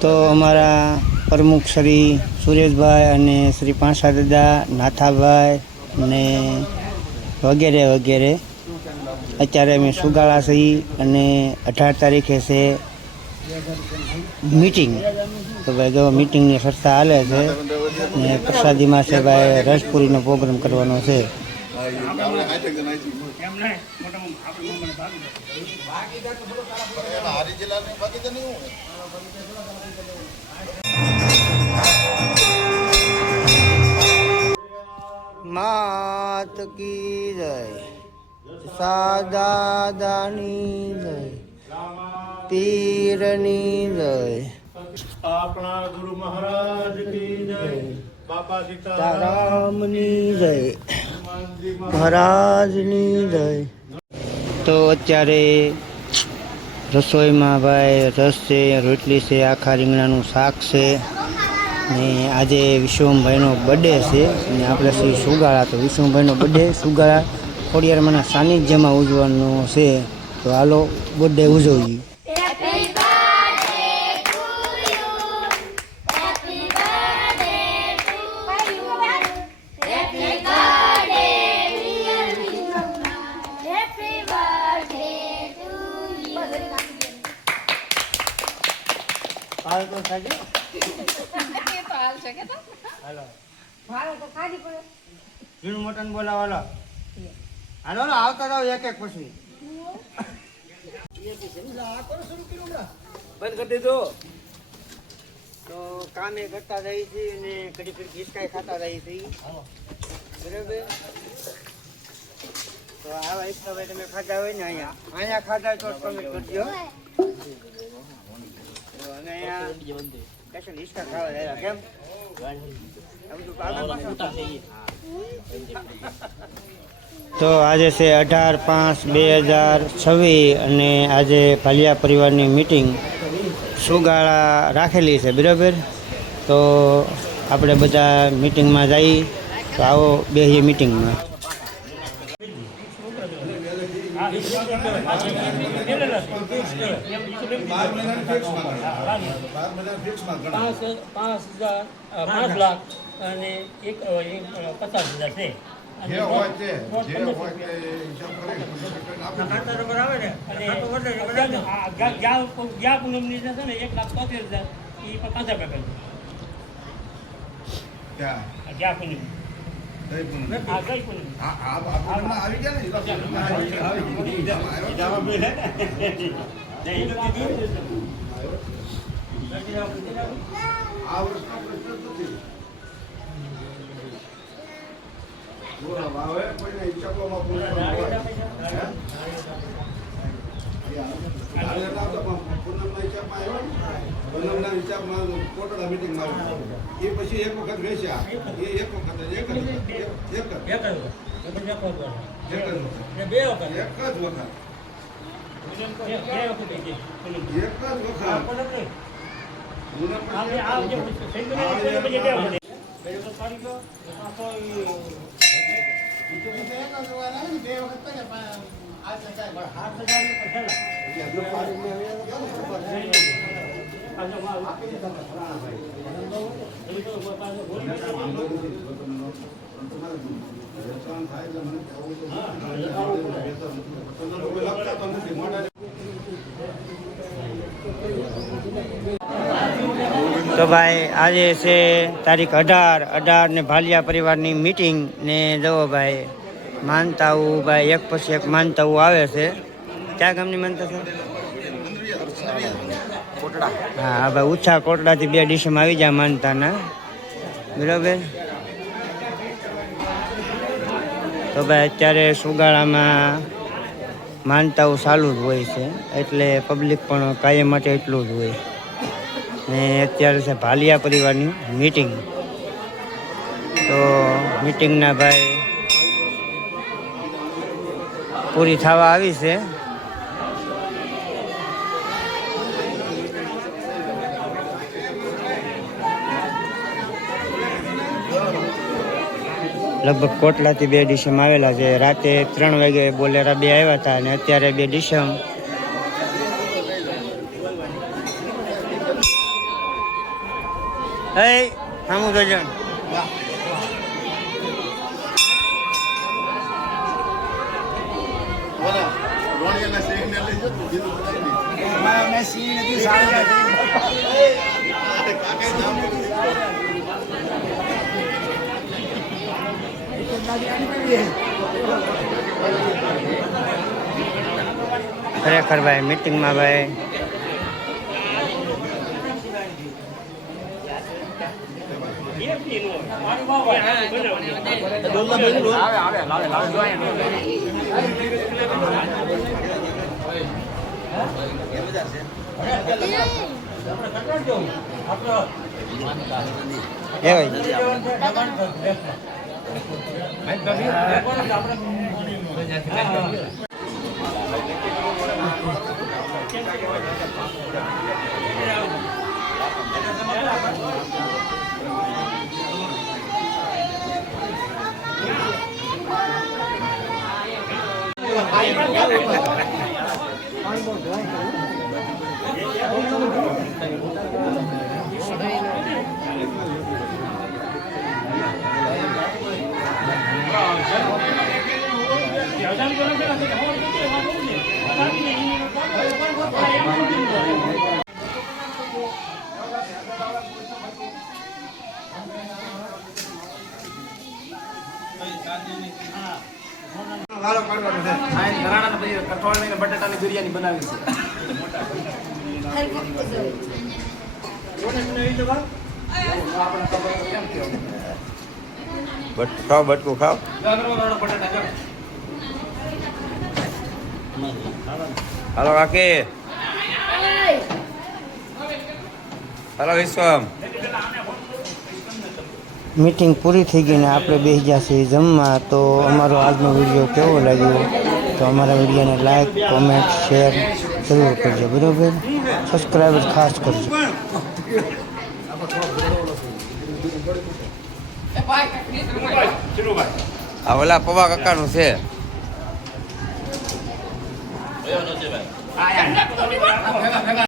તો અમારા પ્રમુખ શ્રી સુરેશભાઈ અને શ્રી પાંસા દાદા, નાથાભાઈ ને વગેરે વગેરે અત્યારે અમે સુગાળા છીએ અને 18 તારીખે છે મીટિંગ. તો ભાઈ જો મીટિંગની ચર્ચા હાલે છે ને પ્રસાદીમાં છે ભાઈ રસપુરીનો પ્રોગ્રામ કરવાનો છે. માત કી જય, સાદાદાની જય, પીરની જય, આપણા ગુરુ મહારાજ કી જય, બાપા સીતારામની જય, મહારાજની જય. તો અત્યારે રસોઈમાં ભાઈ રસ છે, રોટલી છે, આખા રીંગણાનું શાક છે ને આજે વિશ્વમભાઈનો બર્થડે છે અને આપણે શ્રી સુગાળા. તો વિશ્વમભાઈનો બર્થડે સુગાળા ખોડિયારમાંના સાનિધ્યમાં ઉજવવાનો છે. તો હાલો બર્થડે ઉજવીએ. ઝીણું મટન બોલાવો. હાલો હાલો આવતા જાવ એક એક પછી બંધ કરી દીધો. તો કામે કરતા જાય છે અને કડી કડી હિસકાઈ ખાતા જાય છે. બરાબર. તો આવા હિસકા ભાઈ તમે ખાતા હોય ને અહીંયા ખાતા તો કમેન્ટ કરજો. અને અહીંયા કશું હિસકા ખાવા જાય કેમ તો આજે છે 18/5/2026 અને આજે ભાલિયા પરિવારની મીટિંગ સુગાળા રાખેલી છે. બરાબર. તો આપણે બધા મીટિંગમાં જઈએ. તો આવો બેહીએ મીટિંગમાં. $5 લાખ અને 50,000 છે. ગયા પૂનમની છે ને 1,75,000 એ 50 ગયા પૂનમ પછી એક વખત વેચ્યા એ એક વખત એક જ તો ભાઈ આજે છે તારીખ 18 ને ભાલિયા પરિવારની મીટિંગ ને જવો ભાઈ માનતાઓ ભાઈ એક પછી એક માનતાઓ આવે છે. ક્યાં ગામની માનતા છે? હા ભાઈ ઉછા કોટડાથી 2 ડિસેમ્બર આવી જાય માનતાના. બરાબર. તો ભાઈ અત્યારે સુગાળામાં માનતાઓ ચાલુ જ હોય છે એટલે પબ્લિક પણ કાયમ માટે એટલું જ હોય. ને અત્યારે છે ભાલિયા પરિવારની મીટિંગ. તો મીટિંગના ભાઈ પૂરી થવા આવી છે. લગભગ કોટલાથી 2 ડિસેમ્બર આવેલા છે. રાતે 3 વાગે બોલેરા 2 આવ્યા હતા અને અત્યારે 2 ડિસેમ્બર એ સામું જોજો ખરેખર ભાઈ મીટિંગમાં ભાઈ બટાટાની બિરયાની બનાવી છે ખાઓ બટકું ખાઓ હાલો કાકી હાલો વિશ્વમ મીટિંગ પૂરી થઈ ગઈ ને આપણે બેસી ગયા છીએ જમવા. તો અમારો આજનો વિડીયો કેવો લાગ્યો તો અમારા વિડીયોને લાઈક કોમેન્ટ શેર જરૂર કરજો બરાબર. સબસ્ક્રાઈબર ખાસ કરજો. આ ઓલા પવા કાકાનું છે.